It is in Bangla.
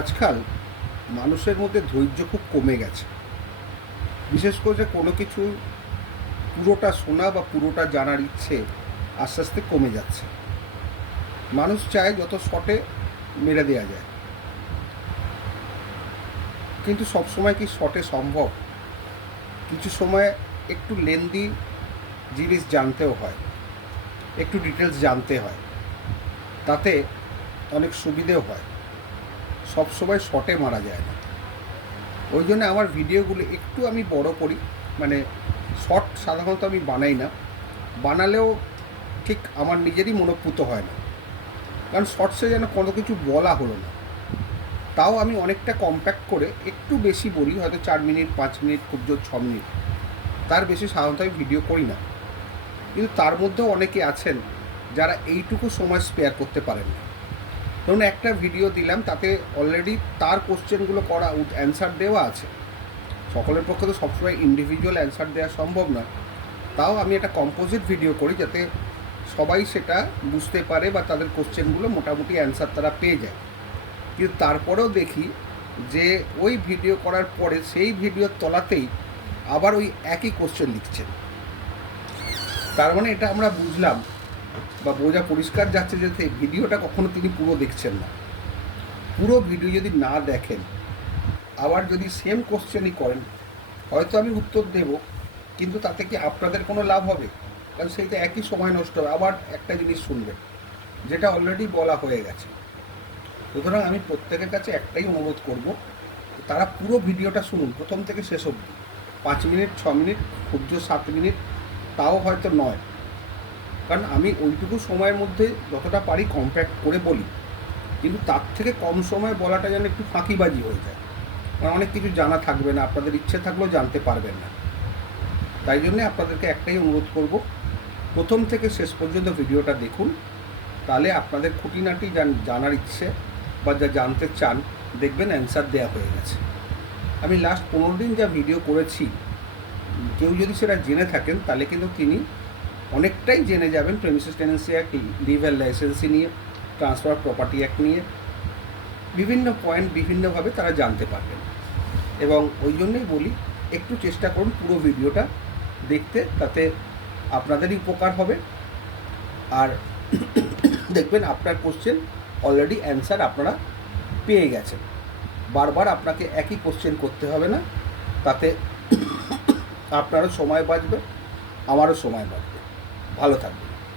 আজকাল মানুষের মধ্যে ধৈর্য খুব কমে গেছে। বিশেষ করে যে কোনো কিছু পুরোটা শোনা বা পুরোটা জানার ইচ্ছে আস্তে আস্তে কমে যাচ্ছে। মানুষ চায় যত শর্টে মেরে দেওয়া যায়, কিন্তু সবসময় কি শর্টে সম্ভব? কিছু সময় একটু লেন্দি জিনিস জানতেও হয়, একটু ডিটেলস জানতে হয়, তাতে অনেক সুবিধেও হয়। সবসময় শর্টে মারা যায় না। ওই জন্য আমার ভিডিওগুলো একটু আমি বড় করি, মানে শর্ট সাধারণত আমি বানাই না। বানালেও ঠিক আমার নিজেরই মনোপুত হয় না, কারণ শর্টসে যেন কোনো কিছু বলা হলো না। তাও আমি অনেকটা কম্প্যাক্ট করে একটু বেশি বলি, হয়তো 4 মিনিট 5 মিনিট, খুব জোর 6 মিনিট। তার বেশি সাধারণত আমি ভিডিও করি না। কিন্তু তার মধ্যেও অনেকে আছেন যারা এইটুকু সময় স্পেয়ার করতে পারেন না। ধরুন একটা ভিডিও দিলাম, তাতে অলরেডি তার কোশ্চেনগুলো করা অ্যান্সার দেওয়া আছে। সকলের পক্ষে তো সবসময় ইন্ডিভিজুয়াল অ্যান্সার দেওয়া সম্ভব না। তাও আমি একটা কম্পোজিট ভিডিও করি, যাতে সবাই সেটা বুঝতে পারে বা তাদের কোশ্চেনগুলো মোটামুটি অ্যান্সার তারা পেয়ে যায়। কিন্তু তারপরেও দেখি যে ওই ভিডিও করার পরে সেই ভিডিওর তলাতেই আবার ওই একই কোশ্চেন লিখছেন। তার মানে এটা আমরা বুঝলাম বা বোঝা পরিষ্কার যাচ্ছে যে ভিডিওটা কখনো তিনি পুরো দেখছেন না। পুরো ভিডিও যদি না দেখেন, আবার যদি সেম কোশ্চেনই করেন, হয়তো আমি উত্তর দেব, কিন্তু তাতে কি আপনাদের কোনো লাভ হবে? কারণ সেইটা একই সময় নষ্ট হবে, আবার একটা জিনিস শুনবেন যেটা অলরেডি বলা হয়ে গেছে। সুতরাং আমি প্রত্যেকের কাছে একটাই অনুরোধ করব, তারা পুরো ভিডিওটা শুনুন প্রথম থেকে শেষ অবধি। 5 মিনিট 6 মিনিট, খুব জোর 7 মিনিট, তাও হয়তো নয়। কারণ আমি ওইটুকু সময়ের মধ্যে যতটা পারি কম্প্যাক্ট করে বলি, কিন্তু তার থেকে কম সময় বলাটা যেন একটু ফাঁকিবাজি হয়ে যায়। কারণ অনেক কিছু জানা থাকবে না, আপনাদের ইচ্ছে থাকলেও জানতে পারবেন না। তাই জন্যে আপনাদেরকে একটাই অনুরোধ করব, প্রথম থেকে শেষ পর্যন্ত ভিডিওটা দেখুন। তাহলে আপনাদের খুঁটিনাটি জানার ইচ্ছে বা যা জানতে চান, দেখবেন অ্যান্সার দেওয়া হয়ে গেছে। আমি লাস্ট 15 দিন যা ভিডিও করেছি, কেউ যদি সেটা জেনে থাকেন তাহলে কিন্তু তিনি অনেকটাই জেনে যাবেন premises tenancy act, leave and licensee নিয়ে, ট্রান্সফার প্রপার্টি অ্যাক্ট নিয়ে বিভিন্ন পয়েন্ট বিভিন্নভাবে তারা জানতে পারবেন। এবং ওই জন্যই বলি, একটু চেষ্টা করুন পুরো ভিডিওটা দেখতে, তাতে আপনাদেরই উপকার হবে। আর দেখবেন আপনার কোশ্চেন অলরেডি অ্যান্সার আপনারা পেয়ে গেছেন। বারবার আপনাকে একই কোশ্চেন করতে হবে না, তাতে আপনারও সময় বাঁচবে, আমারও সময় বাঁচবে। ভালো থাকবে।